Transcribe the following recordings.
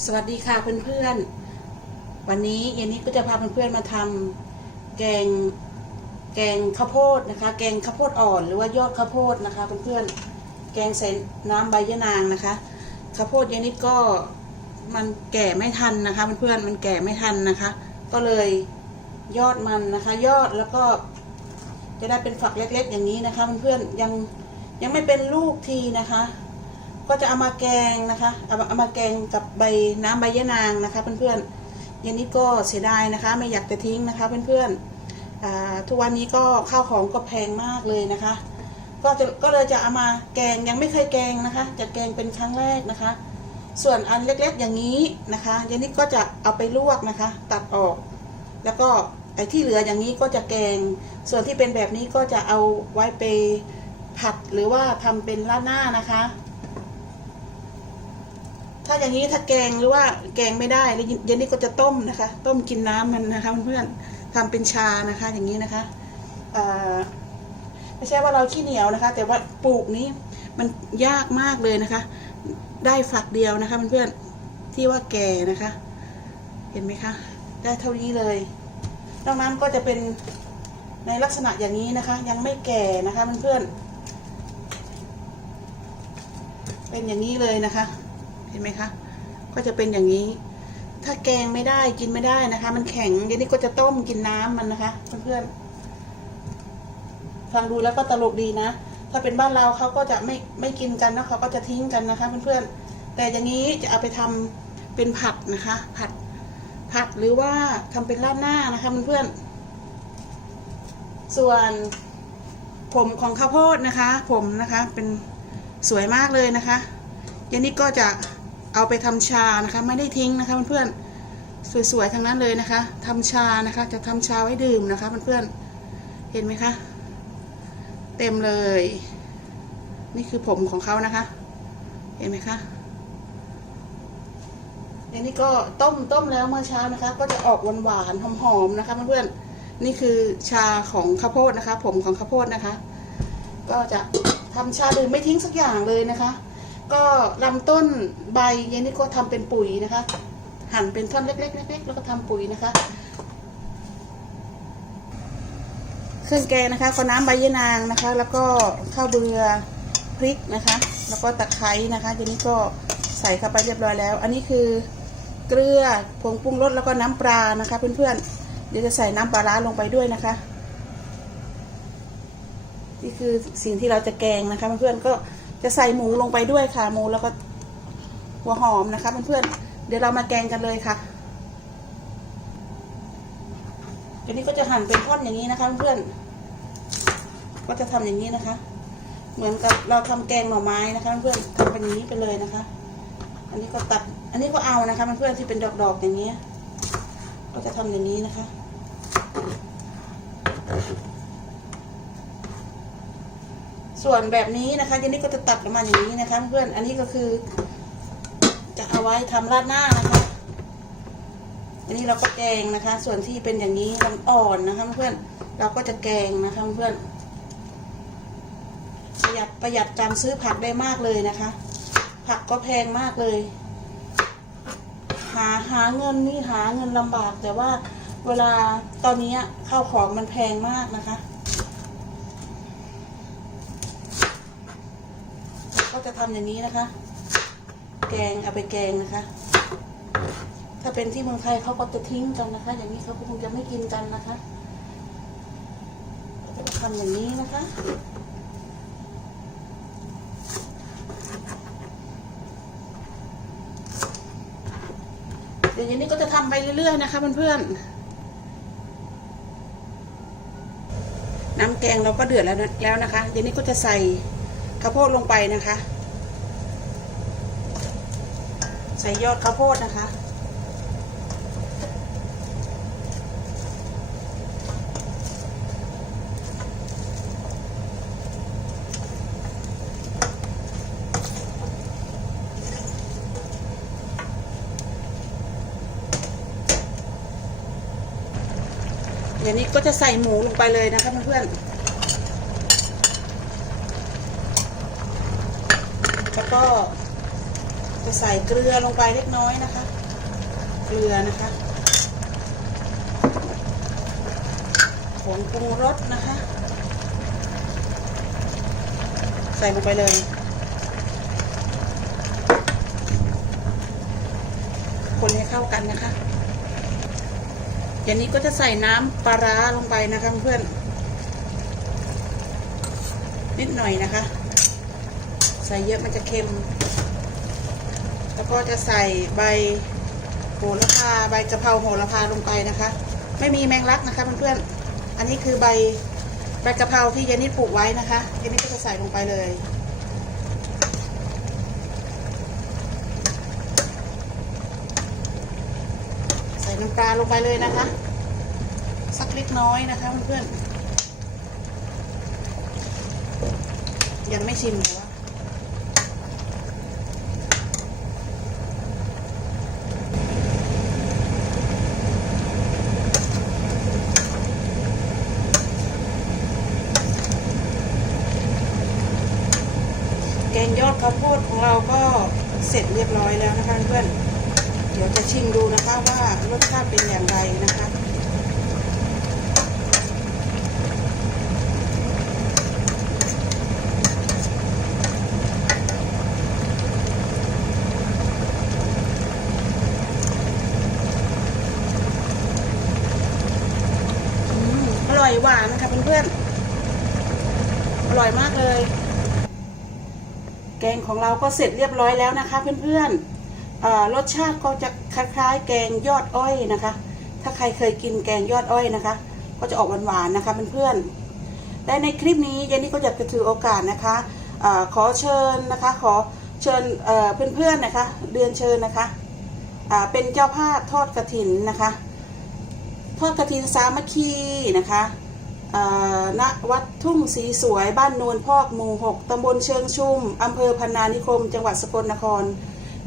สวัสดีค่ะเพื่อนๆ วันนี้เย็นนี้ก็จะพาเพื่อนๆมาทำแกงแกงข้าวโพดนะคะ แกงข้าวโพดอ่อนหรือว่ายอดข้าวโพดนะคะเพื่อนๆ แกงใส่น้ำใบยะนางนะคะ ข้าวโพดเย็นนี้ก็มันแก่ไม่ทันนะคะเพื่อนๆ มันแก่ไม่ทันนะคะ ก็เลยยอดมันนะคะ ยอดแล้วก็จะได้เป็นฝักเล็กๆ อย่างนี้นะคะเพื่อนๆ ยังยังไม่เป็นลูกทีนะคะ ก็จะเอามาแกงนะคะเอาเอามาแกงกับใบน้ำใบยะนางนะคะ เพื่อนๆย็นนี้ก็เสียดายนะคะ ไม่อยากจะทิ้งนะคะ เพื่อนๆทุกวันนี้ก็ข้าวของก็แพงมากเลยนะคะ ก็จะก็เลยจะเอามาแกงยังไม่เคยแกงนะคะ จะแกงเป็นครั้งแรกนะคะ ส่วนอันเล็กๆอย่างนี้นะคะย็นนี้ก็จะเอาไปลวกนะคะ ตัดออก แล้วก็ไอ้ที่เหลืออย่างนี้ก็จะแกง ส่วนที่เป็นแบบนี้ก็จะเอาไว้ไปผัดหรือว่าทำเป็นราดหน้านะคะ ถ้าอย่างนี้ถ้าแกงหรือว่าแกงไม่ได้แล้วเย็นนี้ก็จะต้มนะคะ ต้มกินน้ำมันนะคะเพื่อนๆทำเป็นชานะคะ อย่างนี้นะคะไม่ใช่ว่าเราขี้เหนียวนะคะ แต่ว่าปลูกนี้มันยากมากเลยนะคะ ได้ฝักเดียวนะคะเพื่อนๆที่ว่าแก่นะคะ เห็นไหมคะ ได้เท่านี้เลยนอกนั้นก็จะเป็นในลักษณะอย่างนี้นะคะ ยังไม่แก่นะคะเพื่อนๆเป็นอย่างนี้เลยนะคะ เห็นไหมคะ ก็จะเป็นอย่างนี้ ถ้าแกงไม่ได้กินไม่ได้นะคะ มันแข็งเดี๋ยวนี้ก็จะต้มกินน้ำมันนะคะเพื่อนๆฟังดูแล้วก็ตลกดีนะ ถ้าเป็นบ้านเราเขาก็จะไม่ไม่กินกันนะเขาก็จะทิ้งกันนะคะเพื่อนๆแต่อย่างนี้จะเอาไปทำเป็นผัดนะคะ ผัดผัดหรือว่าทำเป็นราดหน้านะคะเพื่อนๆส่วนผมของข้าวโพดนะคะ ผมนะคะเป็นสวยมากเลยนะคะยานนี้ก็จะ เอาไปทำชานะคะ ไม่ได้ทิ้งนะคะเพื่อนๆสวยๆทั้งนั้นเลยนะคะทำชานะคะ จะทำชาไว้ดื่มนะคะเพื่อนๆเห็นไหมคะ เต็มเลย นี่คือผมของเขานะคะ เห็นไหมคะอันนี้ก็ต้มต้มแล้วเมื่อเช้านะคะ ก็จะออกหวานหวานๆหอมๆนะคะเพื่อนๆนี่คือชาของข้าวโพดนะคะ ผมของข้าวโพดนะคะ ก็จะทำชาดื่มไม่ทิ้งสักอย่างเลยนะคะ ก็ลำต้นใบย็นนี่ก็ทำเป็นปุ๋ยนะคะ หั่นเป็นท่อนเล็กๆๆแล้วก็ทำปุ๋ยนะคะ เครื่องแกงนะคะ ก็น้ำใบยะนางนะคะ แล้วก็ข้าวเบือพริกนะคะ แล้วก็ตะไคร้นะคะทีนี้ก็ใส่เข้าไปเรียบร้อยแล้ว อันนี้คือเกลือผงปรุงรสแล้วก็น้ำปลานะคะ เพื่อนๆเดี๋ยวจะใส่น้ำปลาร้าลงไปด้วยนะคะนี่คือสิ่งที่เราจะแกงนะคะเพื่อนๆก็ จะใส่หมูลงไปด้วยค่ะ หมูแล้วก็หัวหอมนะคะเพื่อนๆเดี๋ยวเรามาแกงกันเลยค่ะทีนี้ก็จะหั่นเป็นท่อนอย่างนี้นะคะ เพื่อนก็จะทำอย่างนี้นะคะ เหมือนกับเราทำแกงหน่อไม้นะคะ เพื่อนทำเป็นอย่างนี้ไปเลยนะคะ อันนี้ก็ตัด อันนี้ก็เอานะคะเพื่อนที่เป็นดอกๆอย่างนี้ก็จะทำอย่างนี้นะคะ ส่วนแบบนี้นะคะทีนี้ก็จะตัดออกมาอย่างนี้นะคะ เพื่อนอันนี้ก็คือ จะเอาไว้ทำราดหน้านะคะ อันนี้เราก็แกงนะคะ ส่วนที่เป็นอย่างนี้มันอ่อนนะคะ เพื่อนเราก็จะแกงนะคะเพื่อนประหยัดประหยัดการซื้อผักได้มากเลยนะคะ ผักก็แพงมากเลย หาหาเงินนี่หาเงินลำบาก แต่ว่าเวลาตอนนี้ข้าวของมันแพงมากนะคะ จะทำอย่างนี้นะคะ แกงเอาไปแกงนะคะ ถ้าเป็นที่เมืองไทยเขาก็จะทิ้งกันนะคะ อย่างนี้เขาคงจะไม่กินกันนะคะจะทำอย่างนี้นะคะเดี๋ยวอย่างนี้ก็จะทำไปเรื่อยๆนะคะเพื่อนๆ น้ำแกงเราก็เดือดแล้วแล้วนะคะ เดี๋ยวนี้ก็จะใส่ ข้าวโพดลงไปนะคะ ใส่ยอดข้าวโพดนะคะ เดี๋ยวนี้ก็จะใส่หมูลงไปเลยนะคะเพื่อนๆ แล้ว ก็จะใส่เกลือลงไปเล็กน้อยนะคะ เกลือนะคะผงปรุงรสนะคะ ใส่ลงไปเลย คนให้เข้ากันนะคะอย่างนี้ก็จะใส่น้ำปลาร้าลงไปนะคะเพื่อนนิดหน่อยนะคะ ส่เยอะมันจะเค็ม แล้วก็จะใส่ใบโหระพาใบกะเพราโหระพาลงไปนะคะ ไม่มีแมงลักนะคะเพื่อนๆอันนี้คือใบใบกะเพราที่เยนนิดปลูกไว้นะคะเยนนิดก็จะใส่ลงไปเลยใส่น้ำปลาลงไปเลยนะคะ สักเล็กน้อยนะคะเพื่อนๆยังไม่ชิมหรือว่า แกงยอดข้าวโพดของเราก็ เสร็จเรียบร้อยแล้วนะคะเพื่อนเดี๋ยวจะชิมดูนะคะว่ารสชาติเป็นอย่างไรนะคะอืมอร่อยหวานนะคะเพื่อนๆอร่อยมากเลย แกงของเราก็เสร็จเรียบร้อยแล้วนะคะ เพื่อนๆรสชาติก็จะคล้ายๆ แกงยอดอ้อยนะคะ ถ้าใครเคยกินแกงยอดอ้อยนะคะ ก็จะออกหวานๆนะคะเพื่อนๆและในคลิปนี้เยนนี่ก็อยากจะถือโอกาสนะคะอขอเชิญนะคะ ขอเชิญเพื่อนๆนะคะเรียนเชิญนะคะเป็นเจ้าภาพทอดกระถินนะคะ ทอดกระถินสามัคคีนะคะ ณวัดทุ่งสีสวยบ้านโนนพอกหมู่6ตำบลเชิงชุมอำเภอพันานิคม จังหวัดสกลนคร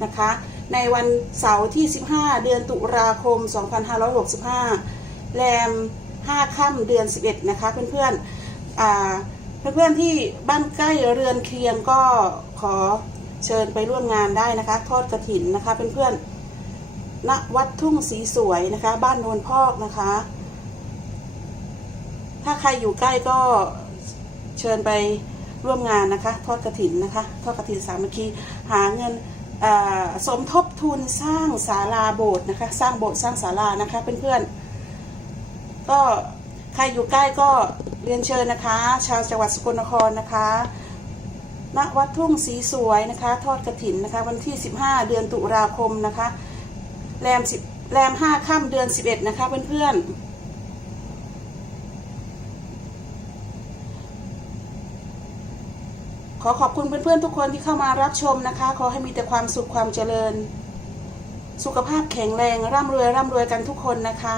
นะคะ ในวันเสาร์ที่ 15 เดือนตุลาคม 2565 แรม 5 ค่ำเดือน 11 นะคะ เพื่อนๆอ่าเพื่อนๆที่บ้านใกล้เรือนเคียงก็ขอเชิญไปร่วมงานได้นะคะ ทอดกระถินนะคะเพื่อนๆณวัดทุ่งสีสวยนะคะ บ้านโนนพอกนะคะ ถ้าใครอยู่ใกล้ก็เชิญไปร่วมงานนะคะ ทอดกระถินนะคะ ทอดกระถินสามัคคีหาเงินสมทบทุนสร้างศาลาโบสถ์นะคะ สร้างโบสถ์สร้างศาลานะคะเพื่อนๆก็ใครอยู่ใกล้ก็เรียนเชิญนะคะ ชาวจังหวัดสกลนครนะคะณวัดทุ่งสีสวยนะคะ ทอดกระถินนะคะ วันที่ 15 เดือนตุลาคมนะคะแรมสิบแรมห้าค่ำเดือนสิบเอ็ดนะคะเพื่อนๆ ขอขอบคุณเพื่อนๆทุกคนที่เข้ามารับชมนะคะ ขอให้มีแต่ความสุขความเจริญ สุขภาพแข็งแรงร่ำรวยร่ำรวยกันทุกคนนะคะ